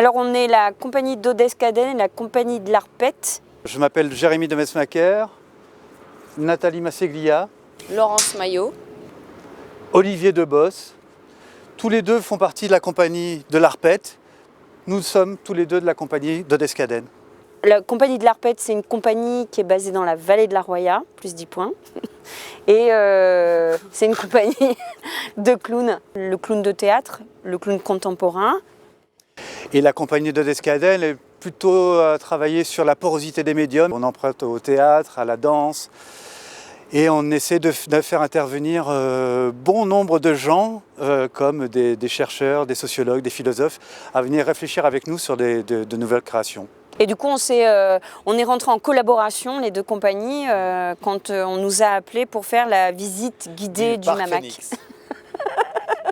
Alors on est la compagnie d'Odescaden et la compagnie de l'Arpette. Je m'appelle Jérémy de Mesmacher, Nathalie Masseglia, Laurence Maillot. Olivier Debos. Tous les deux font partie de la compagnie de l'Arpette. Nous sommes tous les deux de la compagnie d'Odescaden. La compagnie de l'Arpette, c'est une compagnie qui est basée dans la vallée de la Roya, plus 10 points. Et c'est une compagnie de clowns, le clown de théâtre, le clown contemporain. Et la compagnie d'Odescaden est plutôt à travailler sur la porosité des médiums. On emprunte au théâtre, à la danse, et on essaie de faire intervenir bon nombre de gens, comme des chercheurs, des sociologues, des philosophes, à venir réfléchir avec nous sur de nouvelles créations. Et du coup, on est rentré en collaboration, les deux compagnies, quand on nous a appelés pour faire la visite guidée du Mamac.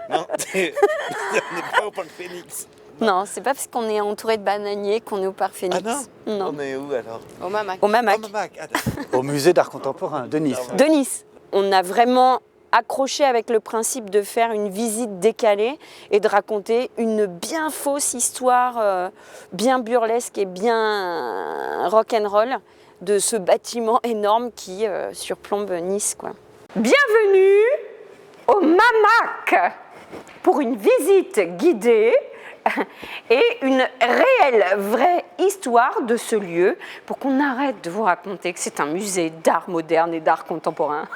Non, on n'est pas au Parc Phoenix. Non, c'est pas parce qu'on est entouré de bananiers qu'on est au Parc Phoenix. Ah non, non. On est où alors? Au Mamac. Au Mamac. Au Mamac. Ah, Au musée d'art contemporain de Nice. De Nice. On a vraiment accroché avec le principe de faire une visite décalée et de raconter une bien fausse histoire, bien burlesque et bien rock'n'roll de ce bâtiment énorme qui surplombe Nice, quoi. Bienvenue au Mamac pour une visite guidée et une réelle, vraie histoire de ce lieu pour qu'on arrête de vous raconter que c'est un musée d'art moderne et d'art contemporain.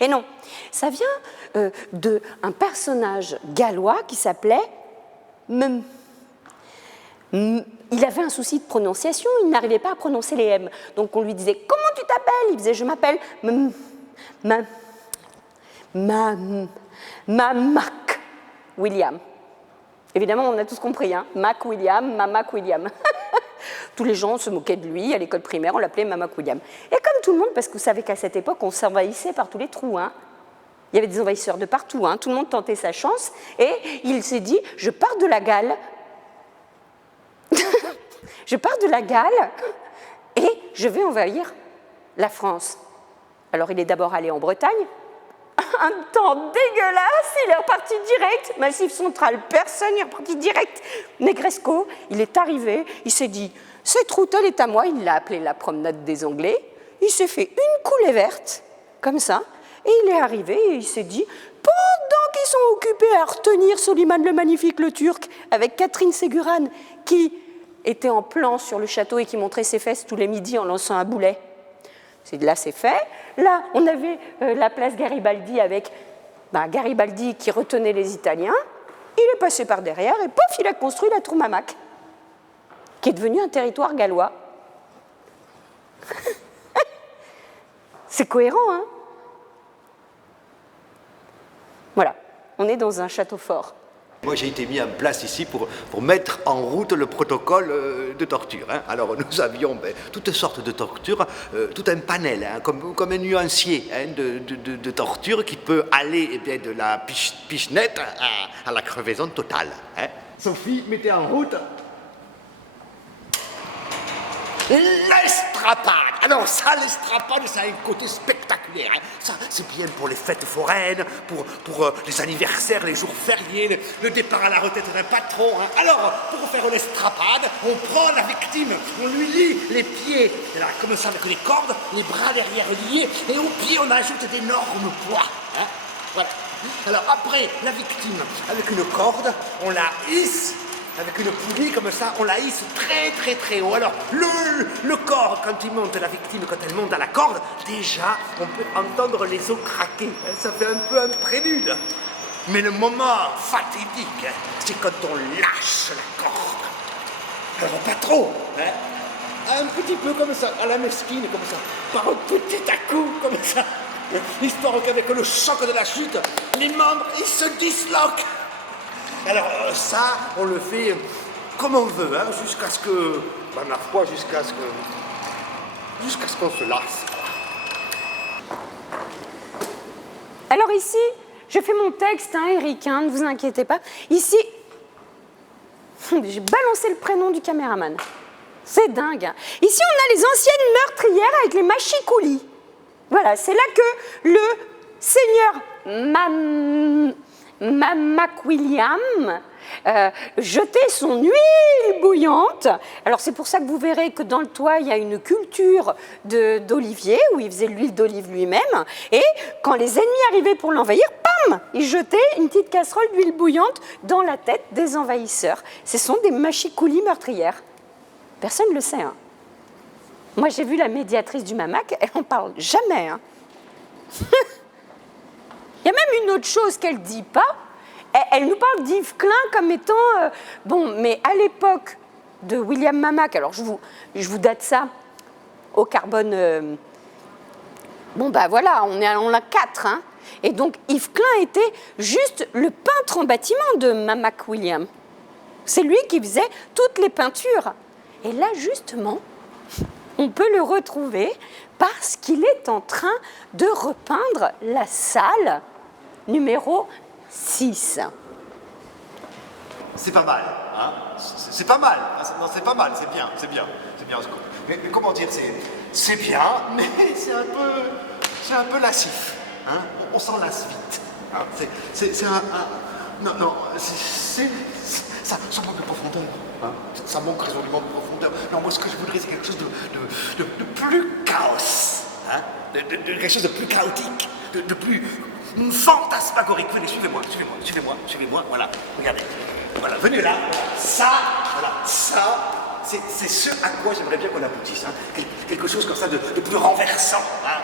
Et non, ça vient d'un personnage gallois qui s'appelait M. Il avait un souci de prononciation, il n'arrivait pas à prononcer les M. Donc on lui disait « Comment tu t'appelles ?» Il disait « Je m'appelle Mac William. » Évidemment, on a tous compris, hein. Mac William, Mamac William. Tous les gens se moquaient de lui, à l'école primaire, on l'appelait Mamac William. Et comme tout le monde, parce que vous savez qu'à cette époque, on s'envahissait par tous les trous, hein. Il y avait des envahisseurs de partout, hein. Tout le monde tentait sa chance, et il s'est dit, je pars de la Galles, je pars de la Galles, et je vais envahir la France. Alors il est d'abord allé en Bretagne, un temps dégueulasse, il est reparti direct, Massif Central, personne, il est reparti direct, Negresco, il est arrivé, il s'est dit, cette route, elle est à moi, il l'a appelée la promenade des Anglais, il s'est fait une coulée verte, comme ça, et il est arrivé et il s'est dit, pendant qu'ils sont occupés à retenir Soliman le Magnifique, le Turc, avec Catherine Ségurane, qui était en plan sur le château et qui montrait ses fesses tous les midis en lançant un boulet. Là, c'est fait. Là, on avait la place Garibaldi avec Garibaldi qui retenait les Italiens. Il est passé par derrière et pouf, il a construit la tour Mamac, qui est devenue un territoire gallois. C'est cohérent, hein? Voilà, on est dans un château fort. Moi, j'ai été mis en place ici pour mettre en route le protocole de torture. Hein. Alors, nous avions toutes sortes de tortures, tout un panel, hein, comme un nuancier hein, de torture qui peut aller de la pichenette à la crevaison totale. Hein. Sophie, mettez en route l'estrapade. Alors ça, l'estrapade, ça a un côté spectaculaire. Hein. Ça, c'est bien pour les fêtes foraines, pour les anniversaires, les jours fériés, le départ à la retraite d'un patron. Hein. Alors, pour faire l'estrapade, on prend la victime, on lui lie les pieds, là, comme ça avec les cordes, les bras derrière liés, et aux pieds, on ajoute d'énormes poids. Hein. Voilà. Alors après, la victime, avec une corde, on la hisse. Avec une poulie comme ça, on la hisse très très très haut. Alors le corps, quand il monte, la victime, quand elle monte à la corde, déjà on peut entendre les os craquer. Ça fait un peu un prélude. Mais le moment fatidique, c'est quand on lâche la corde. Alors pas trop, hein. Un petit peu comme ça, à la mesquine, comme ça, par un petit à-coup, comme ça. Histoire qu'avec le choc de la chute, les membres, ils se disloquent. Alors ça, on le fait comme on veut, hein, jusqu'à ce que, ma foi, jusqu'à ce qu'on se lasse. Alors ici, je fais mon texte, hein, Eric, hein, ne vous inquiétez pas. Ici, j'ai balancé le prénom du caméraman. C'est dingue. Hein. Ici, on a les anciennes meurtrières avec les machicoulis. Voilà, c'est là que le seigneur McWilliam jetait son huile bouillante. Alors c'est pour ça que vous verrez que dans le toit, il y a une culture d'olivier, où il faisait l'huile d'olive lui-même. Et quand les ennemis arrivaient pour l'envahir, pam, il jetait une petite casserole d'huile bouillante dans la tête des envahisseurs. Ce sont des machicoulis meurtrières. Personne ne le sait. Hein. Moi, j'ai vu la médiatrice du Mamac, elle n'en parle jamais. Hein. Il y a même une autre chose qu'elle ne dit pas. Elle nous parle d'Yves Klein comme étant... bon, mais à l'époque de William Mamac, alors je vous date ça au carbone... bon, ben voilà, on a 4. Hein. Et donc, Yves Klein était juste le peintre en bâtiment de Mamac William. C'est lui qui faisait toutes les peintures. Et là, justement, on peut le retrouver parce qu'il est en train de repeindre la salle numéro 6. C'est pas mal, hein? C'est pas mal. Non, c'est pas mal, c'est bien. Mais comment dire, c'est bien, mais c'est un peu lassif. Hein? On s'en lasse vite. Hein? Ça manque de profondeur. Hein? Ça manque résolument de profondeur. Non, moi, ce que je voudrais, c'est quelque chose de plus chaos. Hein? Quelque chose de plus chaotique, de plus fantasmagorique. Venez, suivez-moi. Voilà, regardez. Voilà, venez là. Ça, c'est ce à quoi j'aimerais bien qu'on aboutisse. Hein. Quelque chose comme ça de plus renversant, hein,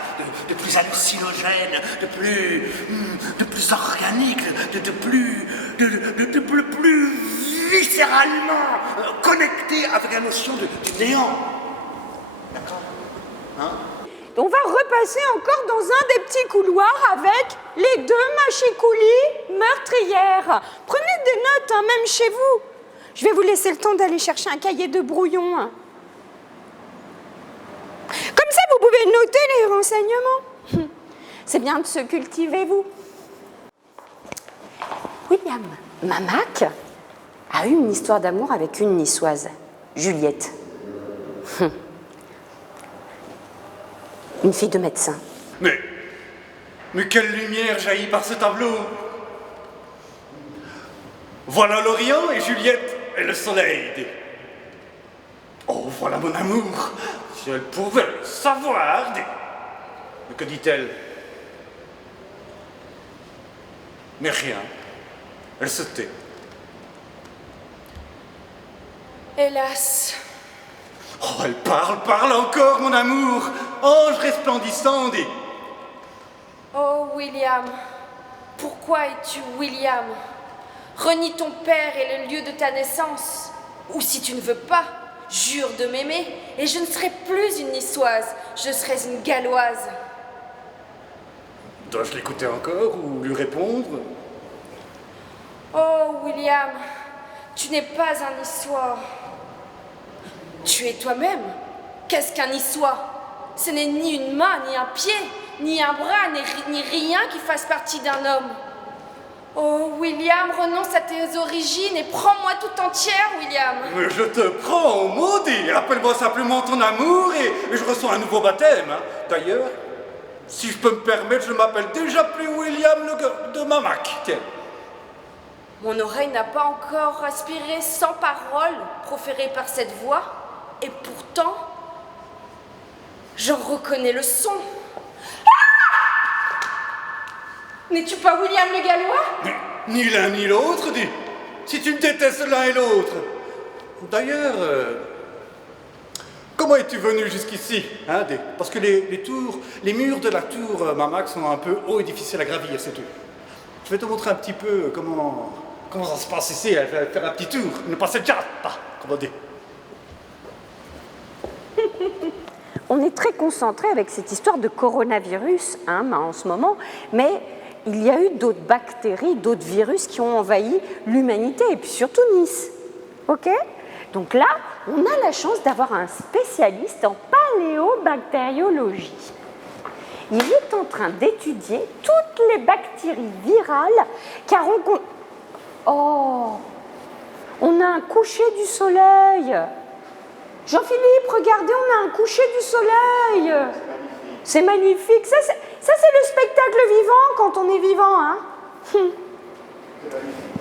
de plus hallucinogène, de plus organique, de plus viscéralement connecté avec la notion du néant. D'accord? Hein? On va repasser encore dans un des petits couloirs avec les 2 machicoulis meurtrières. Prenez des notes, hein, même chez vous. Je vais vous laisser le temps d'aller chercher un cahier de brouillon. Hein. Comme ça, vous pouvez noter les renseignements. C'est bien de se cultiver, vous. William Mamac a eu une histoire d'amour avec une niçoise, Juliette. Une fille de médecin. Mais quelle lumière jaillit par ce tableau! Voilà l'Orient et Juliette et le soleil. Oh, voilà mon amour! Si elle pouvait le savoir. Mais que dit-elle? Mais rien. Elle se tait. Hélas. Oh, elle parle encore, mon amour! Ange resplendissant, dis! Oh, William, pourquoi es-tu William? Renie ton père et le lieu de ta naissance. Ou si tu ne veux pas, jure de m'aimer, et je ne serai plus une niçoise, je serai une galloise. Dois-je l'écouter encore ou lui répondre? Oh, William, tu n'es pas un niçois. Tu es toi-même. Qu'est-ce qu'un niçois? Ce n'est ni une main, ni un pied, ni un bras, ni rien qui fasse partie d'un homme. Oh, William, renonce à tes origines et prends-moi tout entière, William. Mais je te prends au maudit. Appelle-moi simplement ton amour et je reçois un nouveau baptême. Hein. D'ailleurs, si je peux me permettre, je m'appelle déjà plus William le gars de Mamac. Tiens. Mon oreille n'a pas encore aspiré 100 paroles proférées par cette voix, et pourtant, j'en reconnais le son. Ah! N'es-tu pas William le Gallois? Ni l'un ni l'autre, dis. Si tu me détestes l'un et l'autre. D'ailleurs, comment es-tu venu jusqu'ici, hein, parce que les murs de la tour Mamac sont un peu hauts et difficiles à gravir, c'est tout. Je vais te montrer un petit peu comment ça se passe ici. Je vais faire un petit tour. Ne passez déjà pas, comment dire. On est très concentré avec cette histoire de coronavirus en ce moment, mais il y a eu d'autres bactéries, d'autres virus qui ont envahi l'humanité, et puis surtout Nice. Ok? Donc là, on a la chance d'avoir un spécialiste en paléobactériologie. Il est en train d'étudier toutes les bactéries virales car on a un coucher du soleil. Jean-Philippe, regardez, on a un coucher du soleil. C'est magnifique. Ça, c'est le spectacle vivant quand on est vivant. Hein.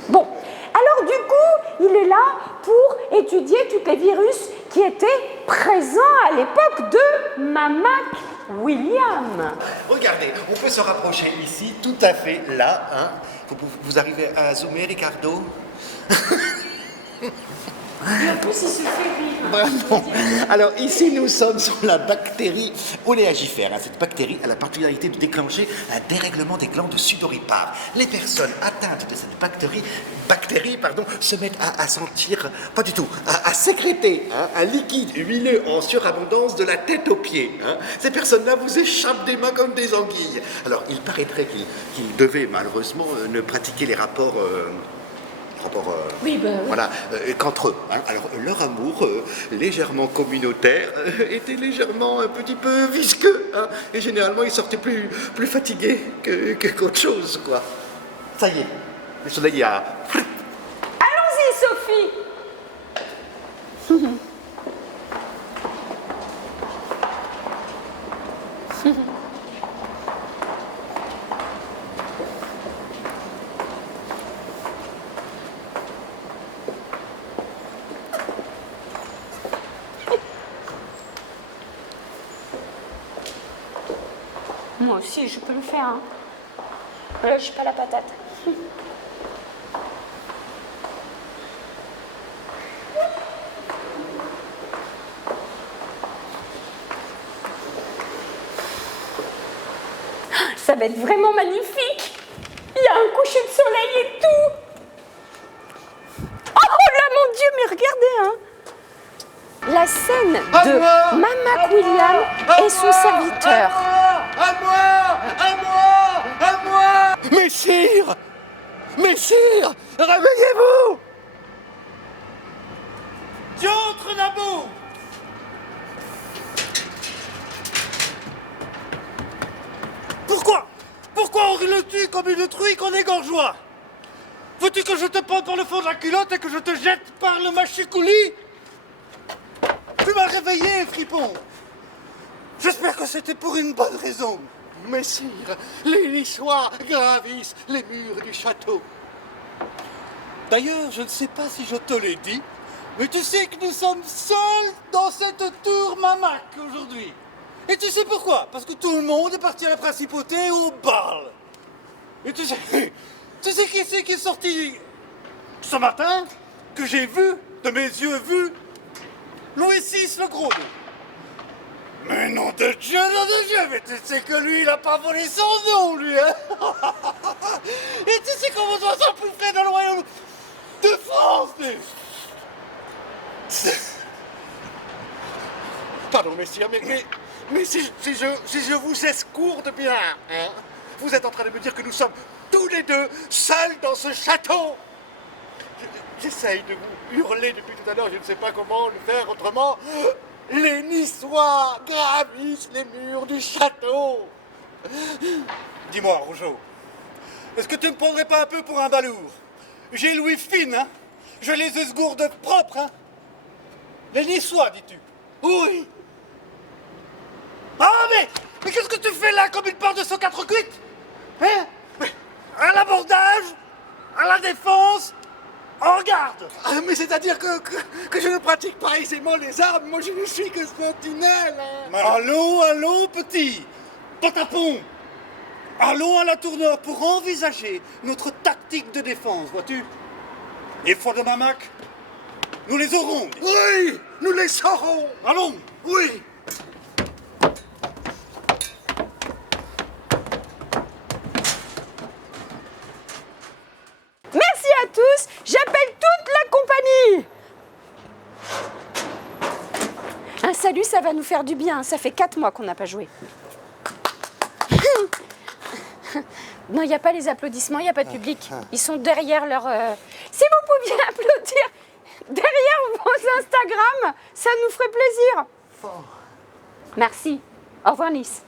Bon, alors du coup, il est là pour étudier tous les virus qui étaient présents à l'époque de Mamac William. Regardez, on peut se rapprocher ici, tout à fait là. Hein. Vous arrivez à zoomer, Ricardo? Et en plus, il se fait rire. Bravo. Alors ici, nous sommes sur la bactérie oléagifère. Cette bactérie a la particularité de déclencher un dérèglement des glandes sudoripares. Les personnes atteintes de cette bactérie se mettent à sentir, pas du tout, à sécréter un liquide huileux en surabondance de la tête aux pieds. Ces personnes-là vous échappent des mains comme des anguilles. Alors il paraîtrait qu'ils devaient malheureusement ne pratiquer les rapports... Oui. Voilà, qu'entre eux. Hein. Alors, leur amour, légèrement communautaire, était légèrement un petit peu visqueux. Hein. Et généralement, ils sortaient plus fatigués qu'autre chose, quoi. Ça y est, le soleil a... Allons-y, Sophie. Moi aussi, je peux le faire. Hein. Là, j'ai pas la patate. Ça va être vraiment magnifique. Il y a un coucher de soleil et tout. Oh là, mon Dieu, mais regardez, hein. La scène de Mamac William et son serviteur. À moi! Messire, réveillez-vous! Diantre Nabo! Pourquoi hurles-tu comme une truie qu'on égorgeois? Veux-tu que je te pende par le fond de la culotte et que je te jette par le machicoulis? Tu m'as réveillé, fripon! J'espère que c'était pour une bonne raison. Messire, les Niçois gravissent les murs du château. D'ailleurs, je ne sais pas si je te l'ai dit, mais tu sais que nous sommes seuls dans cette tour Mamac aujourd'hui. Et tu sais pourquoi? Parce que tout le monde est parti à la principauté au bal. Et tu sais qui c'est qui est sorti ce matin, que j'ai vu, de mes yeux vus? Louis VI le Gros. Mais nom de Dieu, mais tu sais que lui, il a pas volé son nom, lui, hein. Et tu sais comment on doit s'empoufrer dans le royaume de France, lui. Pardon, messire, mais si je vous escourde bien, hein, vous êtes en train de me dire que nous sommes tous les deux seuls dans ce château. J'essaye de vous hurler depuis tout à l'heure, je ne sais pas comment le faire autrement. Les Niçois gravissent les murs du château. Dis-moi, Rougeau, est-ce que tu me prendrais pas un peu pour un balourd? J'ai l'ouïe fine, hein. Je les esgourde propres, hein. Les Niçois, dis-tu? Oui. Ah, mais qu'est-ce que tu fais là comme une part de 104 cuites? Hein? Mais à l'abordage, à la défense, en garde. Ah, mais c'est-à-dire que je ne pratique pas aisément les armes, moi je ne suis que sentinelle. Hein. Mais allons, petit, potapon. Allons à la tour nord pour envisager notre tactique de défense, vois-tu? Les fois de Mamac, nous les aurons. Oui, nous les saurons. Allons. Oui. Merci à tous. J'appelle toute la compagnie. Un salut, ça va nous faire du bien. Ça fait 4 mois qu'on n'a pas joué. Non, il n'y a pas les applaudissements, il n'y a pas de public. Ils sont derrière leur... Si vous pouviez applaudir derrière vos Instagram, ça nous ferait plaisir. Merci. Au revoir Nice.